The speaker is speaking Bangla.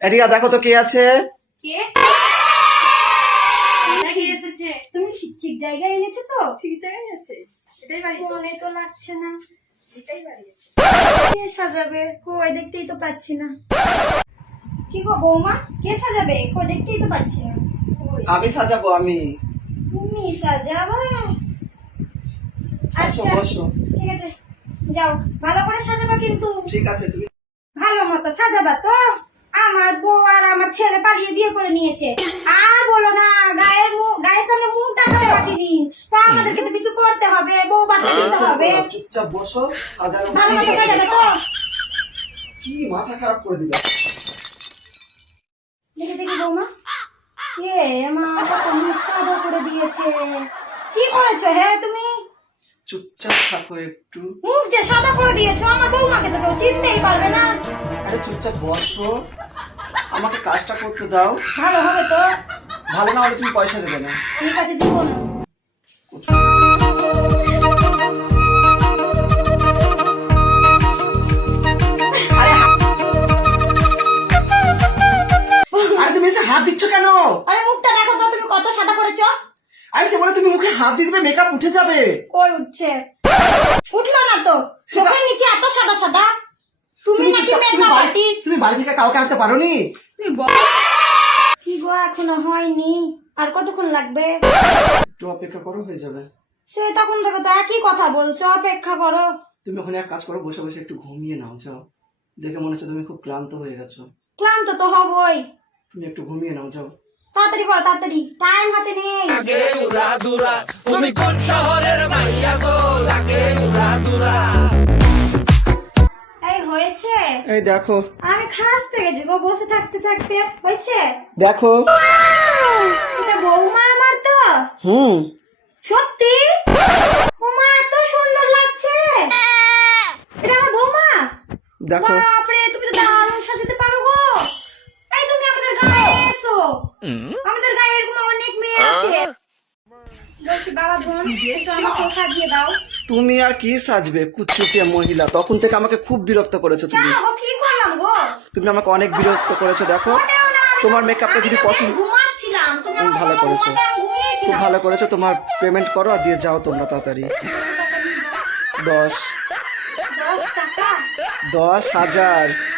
রিয়া দেখো তো কে আছে। কে? কে এসেছে? তুমি ঠিক ঠিক জায়গায় এনেছো তো? ঠিক জায়গায় আছে। এটাই বাড়ি। মনে তো লাগছে না। এটাই বাড়ি কে সাজাবে? কই? দেখতেই তো পাচ্ছি না। কি গো বৌমা? কে সাজাবে? কই? দেখতেই তো পাচ্ছি না। আমি সাজাবো আমি। তুমি সাজাবা? আচ্ছা বসো। ঠিক আছে। যাও। ভালো করে সাজাবা কিন্তু। ঠিক আছে তুমি ভালো মতো সাজাবা তো। আমার বউ আর আমার ছেলে পালিয়ে বিয়ে করে নিয়েছে। আর বলো না মুখ গায়ের সামনে মুখ দেখাতে রাখিনি তো আমাদেরকে তো কিছু করতে হবে বউ বাচ্চা দিতে হবে। চুপচাপ বসো সাজানো ভালো মতো সাজাবে তো। কি মাথা খারাপ করে দিবে দেখি দেখি বৌমা এ মা কত মুখ সাদা করে দিয়েছে। কি করেছ হ্যাঁ তুমি? চুপচাপ থাকো একটু। মুখ যে সাদা করে দিয়েছ আমার বৌমাকে তো কেউ চিনতেই পারবে না। আরে চুপচাপ বসো। আমাকে কাজটা করতে দাও। ভালো হবে তো। ভালো না হলে তুমি পয়সা দেবে না। ঠিক আছে দিব না। আরে তুমি এসে হাত দিচ্ছ কেন? আরে মুখটা দেখো তো তুমি কত সাদা করেছ আরে সে বলে তুমি মুখে হাত দিয়ে মেকআপ উঠে যাবে। কই উঠছে? উঠল না তো। চোখের নিচে এত সাদা সাদা। তুমি চুপচাপ- তুমি মেকআপ বাড়ি- আর্টিস্ট তুমি বাড়ি থেকে কাউকে আনতে পারোনি? তুই বল কি গো এখনও হয়নি। আর কতক্ষণ লাগবে? একটু অপেক্ষা করো হয়ে যাবে। সে তখন থেকে তো একই কথা বলছো অপেক্ষা করো। তুমি ওখানে এক কাজ করো বসে বসে একটু ঘুমিয়ে নাও যাও। দেখে মনে হচ্ছে তুমি খুব ক্লান্ত হয়ে গেছো। ক্লান্ত তো হবই। তুমি একটু ঘুমিয়ে নাও যাও। তাড়াতাড়ি করো তাড়াতাড়ি। টাইম হাতে নেই। এই হয়েছে এই দেখো। আমি খাসতে গেছি গো বসে থাকতে থাকতে। হয়েছে? দেখো। এটা বৌমা আমার তো? হুম। সত্যি? বৌমা এত সুন্দর লাগছে। এটা আমার বৌমা? দেখো। বাপরে তুমি তো দারুণ সাজাতে পারো গো। এই তুমি আমাদের গায়ে এসো। আমাদের গায়ে এরকম অনেক মেয়ে আছে। বলছি বাবা বোন আমাকে সাজিয়ে দাও। তুমি আর কি সাজবে কুচকুচে মহিলা? তখন থেকে আমাকে খুব বিরক্ত করেছ তুমি। তুমি আমাকে অনেক বিরক্ত করেছ দেখো। তোমার মেকআপটা যদি পছন্দ ভালো করেছ। খুব ভালো করেছ তোমার পেমেন্ট করো আর দিয়ে যাও তোমরা তাড়াতাড়ি। দশ। দশ হাজার।